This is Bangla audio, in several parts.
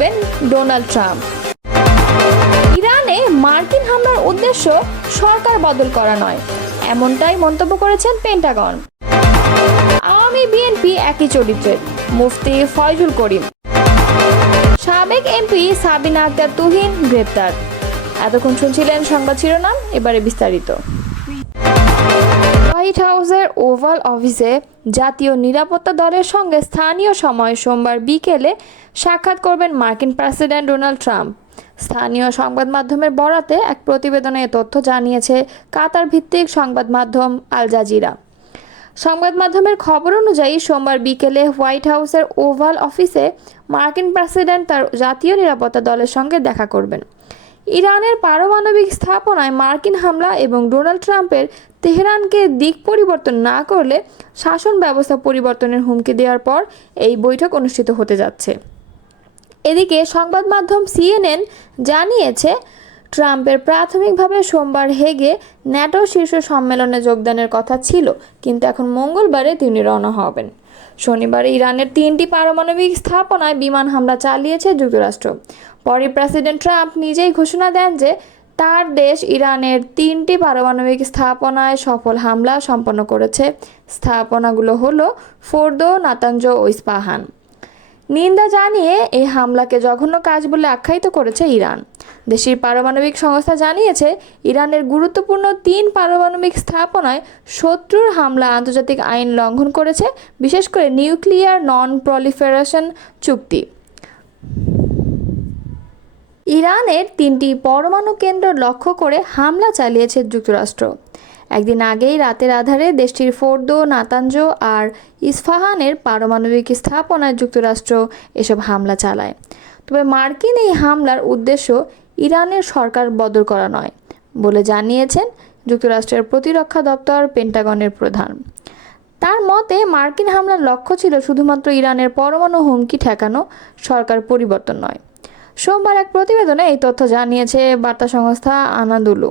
করবেন ডোনাল্ড ট্রাম্প। ইরানে মার্কিন হামলার উদ্দেশ্য সরকার বদল করা নয়, এমনটাই মন্তব্য করেছেন পেন্টাগন। আওয়ামী বিএনপি একই চরিত্রের, মুফতি ফয়জুল করিম। সাবেক এমপি সাবিনা আক্তার তুহিন গ্রেপ্তার। এতক্ষণ শুনছিলেন সংবাদ শিরোনাম, এবারে বিস্তারিত। হোয়াইট হাউসের ওভাল অফিসে জাতীয় নিরাপত্তা দলের সঙ্গে স্থানীয় সময় সোমবার বিকেলে সাক্ষাৎ করবেন মার্কিন প্রেসিডেন্ট ডোনাল্ড ট্রাম্প। স্থানীয় সংবাদ মাধ্যমের বরাতে এক প্রতিবেদনে এ তথ্য জানিয়েছে কাতার ভিত্তিক সংবাদ মাধ্যম আল জাজিরা। সংবাদ মাধ্যমের খবর অনুযায়ী সোমবার বিকেলে হোয়াইট হাউসের ওভাল অফিসে মার্কিন প্রেসিডেন্ট তার জাতীয় নিরাপত্তা দলের সঙ্গে দেখা করবেন। ইরানের পারমাণবিক স্থাপনায় মার্কিন হামলা এবং ডোনাল্ড ট্রাম্পের তেহরানকে দিক পরিবর্তন না করলে শাসন ব্যবস্থা পরিবর্তনের হুমকি দেওয়ার পর এই বৈঠক অনুষ্ঠিত হতে যাচ্ছে। এদিকে সংবাদ মাধ্যম সিএনএন জানিয়েছে, ট্রাম্পের প্রাথমিকভাবে সোমবার হেগে ন্যাটো শীর্ষ সম্মেলনে যোগদানের কথা ছিল, কিন্তু এখন মঙ্গলবারে তিনি রওনা হবেন। শনিবার ইরানের 3টি পারমাণবিক স্থাপনায় বিমান হামলা চালিয়েছে যুক্তরাষ্ট্র। পরে প্রেসিডেন্ট ট্রাম্প নিজেই ঘোষণা দেন যে তার দেশ ইরানের 3টি পারমাণবিক স্থাপনায় সফল হামলা সম্পন্ন করেছে। স্থাপনাগুলো হলো ফোর্দো, নাতানজ ও ইস্পাহান। নিন্দা জানিয়ে এই হামলাকে জঘন্য কাজ বলে আখ্যায়িত করেছে ইরান। দেশটির পারমাণবিক সংস্থা জানিয়েছে, ইরানের গুরুত্বপূর্ণ 3 পারমাণবিক স্থাপনায় শত্রুর হামলা আন্তর্জাতিক আইন লঙ্ঘন করেছে, বিশেষ করে নিউক্লিয়ার নন প্রলিফারেশন চুক্তি। ইরানের 3টি পরমাণু কেন্দ্র লক্ষ্য করে হামলা চালিয়েছে যুক্তরাষ্ট্র। একদিন আগেই রাতের আধারে দেশটির ফোর্দো, নাতানজ আর ইস্পাহানের পারমাণবিক স্থাপনায় যুক্তরাষ্ট্র এসব হামলা চালায়। তবে মার্কিন এই হামলার উদ্দেশ্য ইরানের সরকার বদল করা নয় বলে জানিয়েছেন যুক্তরাষ্ট্রের প্রতিরক্ষা দপ্তর পেন্টাগনের প্রধান। তার মতে, মার্কিন হামলার লক্ষ্য ছিল শুধুমাত্র ইরানের পরমাণু হুমকি ঠেকানো, সরকার পরিবর্তন নয়। সোমবার এক প্রতিবেদনে এই তথ্য জানিয়েছে বার্তা সংস্থা আনাদুলু।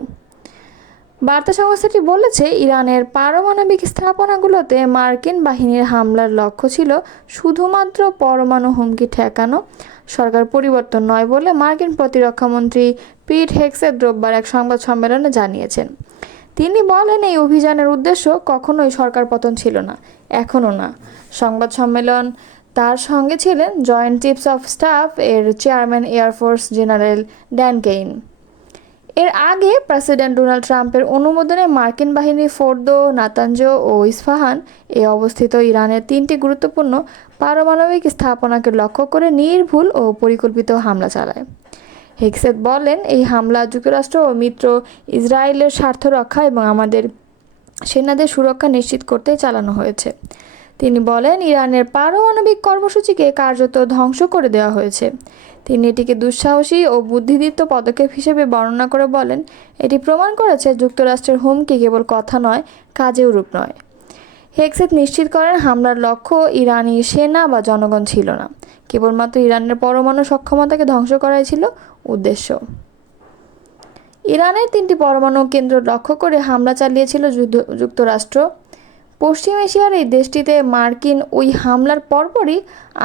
বার্তা সংস্থাটি বলেছে, ইরানের পারমাণবিক স্থাপনাগুলোতে মার্কিন বাহিনীর হামলার লক্ষ্য ছিল শুধুমাত্র পরমাণু হুমকি ঠেকানো, সরকার পরিবর্তন নয় বলে মার্কিন প্রতিরক্ষামন্ত্রী পিট হেগসেট রোববার এক সংবাদ সম্মেলনে জানিয়েছেন। তিনি বলেন, এই অভিযানের উদ্দেশ্য কখনোই সরকার পতন ছিল না, এখনও না। সংবাদ সম্মেলন তার সঙ্গে ছিলেন জয়েন্ট চিফস অফ স্টাফ এর chairman air force general Dan Kane. এর আগে প্রেসিডেন্ট ডোনাল্ড ট্রাম্পের অনুমোদনে মার্কিন বাহিনী ফোর্দো, নাতানজ ও ইস্পাহান এ অবস্থিত ইরানের 3টি গুরুত্বপূর্ণ পারমাণবিক স্থাপনাকে লক্ষ্য করে নির্ভুল ও পরিকল্পিত হামলা চালায়। হেগসেট বলেন, এই হামলা যুক্তরাষ্ট্র ও মিত্র ইসরায়েলের স্বার্থ রক্ষা এবং আমাদের সেনাদের সুরক্ষা নিশ্চিত করতে চালানো হয়েছে। তিনি বলেন, ইরানের পারমাণবিক কর্মসূচিকে কার্যত ধ্বংস করে দেওয়া হয়েছে। তিনি এটিকে দুঃসাহসী ও বুদ্ধিদীপ্ত পদক্ষেপ হিসেবে বর্ণনা করে বলেন, এটি প্রমাণ করেছে যুক্তরাষ্ট্রের হুমকি কেবল কথা নয়, কাজেও রূপ নয়। হেগসেট নিশ্চিত করেন, হামলার লক্ষ্য ইরানি সেনা বা জনগণ ছিল না, কেবলমাত্র ইরানের পরমাণু সক্ষমতাকে ধ্বংস করাই ছিল উদ্দেশ্য। ইরানের 3টি পরমাণু কেন্দ্র লক্ষ্য করে হামলা চালিয়েছিল যুক্তরাষ্ট্র। পশ্চিম এশিয়ার এই দেশটিতে মার্কিন ওই হামলার পরপরই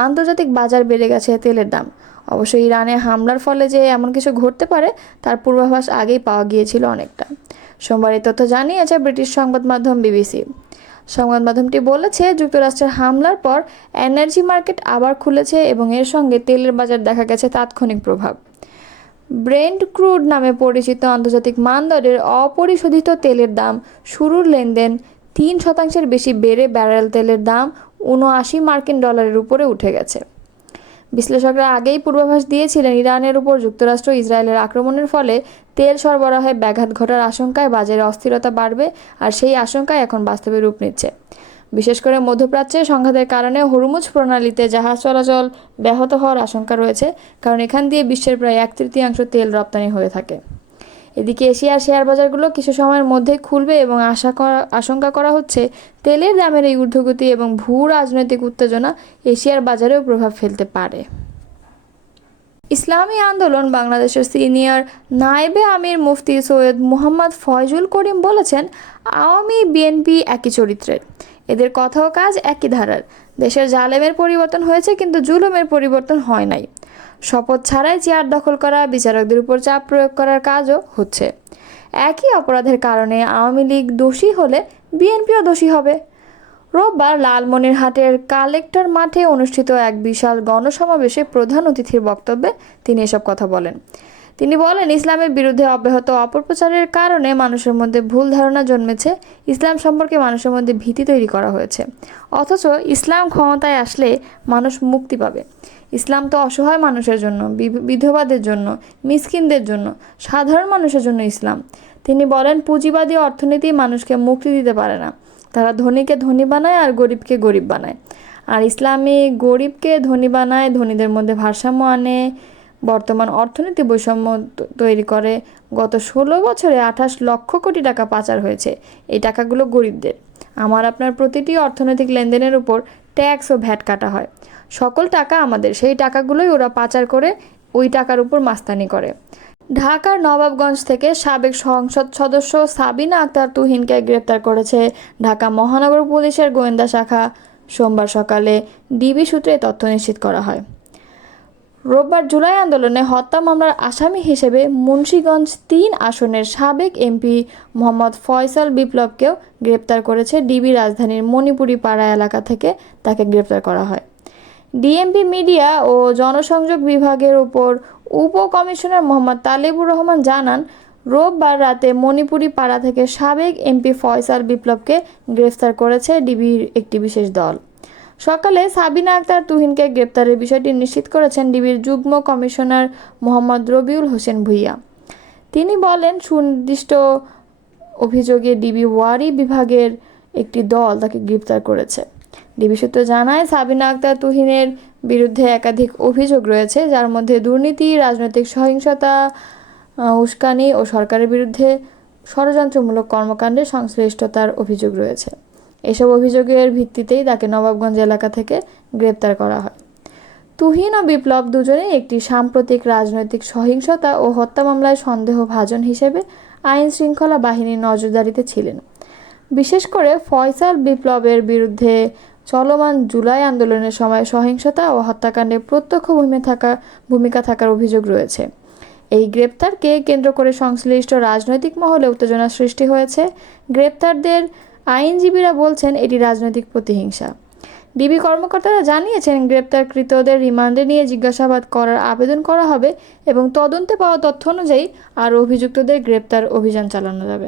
আন্তর্জাতিক বাজার বেড়ে গেছে তেলের দাম। অবশ্য ইরানে হামলার ফলে যে এমন কিছু ঘটতে পারে তার পূর্বাভাস আগেই পাওয়া গিয়েছিল অনেকটা। সোমবার এই তথ্য জানিয়েছে ব্রিটিশ সংবাদ মাধ্যম বিবিসি। সংবাদ মাধ্যমটি বলেছে, যুক্তরাষ্ট্রের হামলার পর এনার্জি মার্কেট আবার খুলেছে এবং এর সঙ্গে তেলের বাজার দেখা গেছে তাৎক্ষণিক প্রভাব। ব্রেন্ট ক্রুড নামে পরিচিত আন্তর্জাতিক মানদণ্ডের অপরিশোধিত তেলের দাম শুরুর লেনদেন 3% বেশি বেড়ে ব্যারেল তেলের দাম 79 মার্কিন ডলারের উপরে উঠে গেছে। বিশ্লেষকরা আগেই পূর্বাভাস দিয়েছিলেন, ইরানের উপর যুক্তরাষ্ট্র ইসরায়েলের আক্রমণের ফলে তেল সরবরাহে ব্যাঘাত ঘটার আশঙ্কায় বাজারে অস্থিরতা বাড়বে, আর সেই আশঙ্কায় এখন বাস্তবে রূপ নিচ্ছে। বিশেষ করে মধ্যপ্রাচ্যে সংঘাতের কারণে হরমুজ প্রণালীতে জাহাজ চলাচল ব্যাহত হওয়ার আশঙ্কা রয়েছে, কারণ এখান দিয়ে বিশ্বের প্রায় 1/3 তেল রপ্তানি হয়ে থাকে। এদিকে এশিয়ার শেয়ার বাজারগুলো কিছু সময়ের মধ্যেই খুলবে এবং আশঙ্কা করা হচ্ছে তেলের দামের এই ঊর্ধ্বগতি এবং ভূ রাজনৈতিক উত্তেজনা এশিয়ার বাজারেও প্রভাব ফেলতে পারে। ইসলামী আন্দোলন বাংলাদেশের সিনিয়র নায়েবে আমির মুফতি সৈয়দ মুহাম্মদ ফয়জুল করিম বলেছেন, আওয়ামী বিএনপি একই চরিত্রের, এদের কথা ও কাজ একই ধারার। দেশের জালেমের পরিবর্তন হয়েছে, কিন্তু জুলুমের পরিবর্তন হয় নাই। শপথ ছাড়াই চেয়ার দখল করা, বিচারকদের উপর চাপ প্রয়োগ করার কাজও হচ্ছে। একই অপরাধের কারণে আওয়ামী লীগ দোষী হলে বিএনপিও দোষী হবে। রোববার লালমনিরহাটের কালেক্টর মাঠে অনুষ্ঠিত এক বিশাল গণসমাবেশে প্রধান অতিথির বক্তব্যে তিনি এসব কথা বলেন। তিনি বলেন, ইসলামের বিরুদ্ধে অব্যাহত অপপ্রচারের কারণে মানুষের মধ্যে ভুল ধারণা জন্মেছে, ইসলাম সম্পর্কে মানুষের মধ্যে ভীতি তৈরি করা হয়েছে। অথচ ইসলাম ক্ষমতায় আসলে মানুষ মুক্তি পাবে। ইসলাম তো অসহায় মানুষের জন্য, বিধবাদের জন্য, মিসকিনদের জন্য, সাধারণ মানুষের জন্য ইসলাম। তিনি বলেন, পুঁজিবাদী অর্থনীতি মানুষকে মুক্তি দিতে পারে না, তারা ধনীকে ধনী বানায় আর গরিবকে গরিব বানায়। আর ইসলামী গরিবকে ধনী বানায়, ধনীদের মধ্যে ভারসাম্য আনে, বর্তমান অর্থনীতি বৈষম্য তৈরি করে। গত 16 বছরে 28 লক্ষ কোটি টাকা পাচার হয়েছে। এই টাকাগুলো গরিবদের। আমার আপনার প্রতিটি অর্থনৈতিক লেনদেনের উপর ট্যাক্স ও ভ্যাট কাটা হয়। সকল টাকা আমাদের, সেই টাকাগুলোই ওরা পাচার করে ওই টাকার উপর মাস্তানি করে। ঢাকার নবাবগঞ্জ থেকে সাবেক সংসদ সদস্য সাবিনা আক্তার তুহিনকে গ্রেপ্তার করেছে ঢাকা মহানগর পুলিশের গোয়েন্দা শাখা। সোমবার সকালে ডিবি সূত্রে তথ্য নিশ্চিত করা হয়। রোববার জুলাই আন্দোলনে হত্যা মামলার আসামি হিসেবে মুন্সিগঞ্জ 3 আসনের সাবেক এমপি মোহাম্মদ ফয়সাল বিপ্লবকেও গ্রেপ্তার করেছে ডিবি। রাজধানীর মণিপুরি পাড়া এলাকা থেকে তাকে গ্রেপ্তার করা হয়। ডিএমপি মিডিয়া ও জনসংযোগ বিভাগের উপর উপকমিশনার মোহাম্মদ তালেবুর রহমান জানান, রোববার রাতে মণিপুরি পাড়া থেকে সাবেক এমপি ফয়সাল বিপ্লবকে গ্রেফতার করেছে ডিবির একটি বিশেষ দল। সকালে সাবিনা আক্তার তুহিনকে গ্রেপ্তারের বিষয়টি নিশ্চিত করেছেন ডিবির যুগ্ম কমিশনার মোহাম্মদ রবিউল হোসেন ভূঁইয়া। তিনি বলেন, সুনির্দিষ্ট অভিযোগে ডিবি ওয়ারি বিভাগের একটি দল তাকে গ্রেপ্তার করেছে। ডিবি সূত্র জানায়, সাবিনা আক্তার তুহিনের বিরুদ্ধে একাধিক অভিযোগ রয়েছে, যার মধ্যে দুর্নীতি, রাজনৈতিক সহিংসতা, উস্কানি ও সরকারের বিরুদ্ধে ষড়যন্ত্রমূলক কর্মকাণ্ডে সংশ্লিষ্টতার অভিযোগ রয়েছে। এসব অভিযোগের ভিত্তিতেই তাকে নবাবগঞ্জ এলাকা থেকে গ্রেপ্তার করা হয়। তুহিন ও বিপ্লব দুজনেই একটি সাম্প্রতিক রাজনৈতিক সহিংসতা ও হত্যা মামলায় সন্দেহভাজন হিসেবে আইন শৃঙ্খলা বাহিনীর নজরদারিতে ছিলেন। বিশেষ করে ফয়সাল বিপ্লবের বিরুদ্ধে চলমান জুলাই আন্দোলনের সময় সহিংসতা ও হত্যাকাণ্ডে প্রত্যক্ষ ভূমিকা থাকার অভিযোগ রয়েছে। এই গ্রেপ্তারকে কেন্দ্র করে সংশ্লিষ্ট রাজনৈতিক মহলে উত্তেজনা সৃষ্টি হয়েছে। গ্রেপ্তারদের আইনজীবীরা বলছেন, এটি রাজনৈতিক প্রতিহিংসা। ডিবি কর্মকর্তারা জানিয়েছেন, গ্রেপ্তারকৃতদের রিমান্ডে নিয়ে জিজ্ঞাসাবাদ করার আবেদন করা হবে এবং তদন্তে পাওয়া তথ্য অনুযায়ী আরও অভিযুক্তদের গ্রেপ্তার অভিযান চালানো যাবে।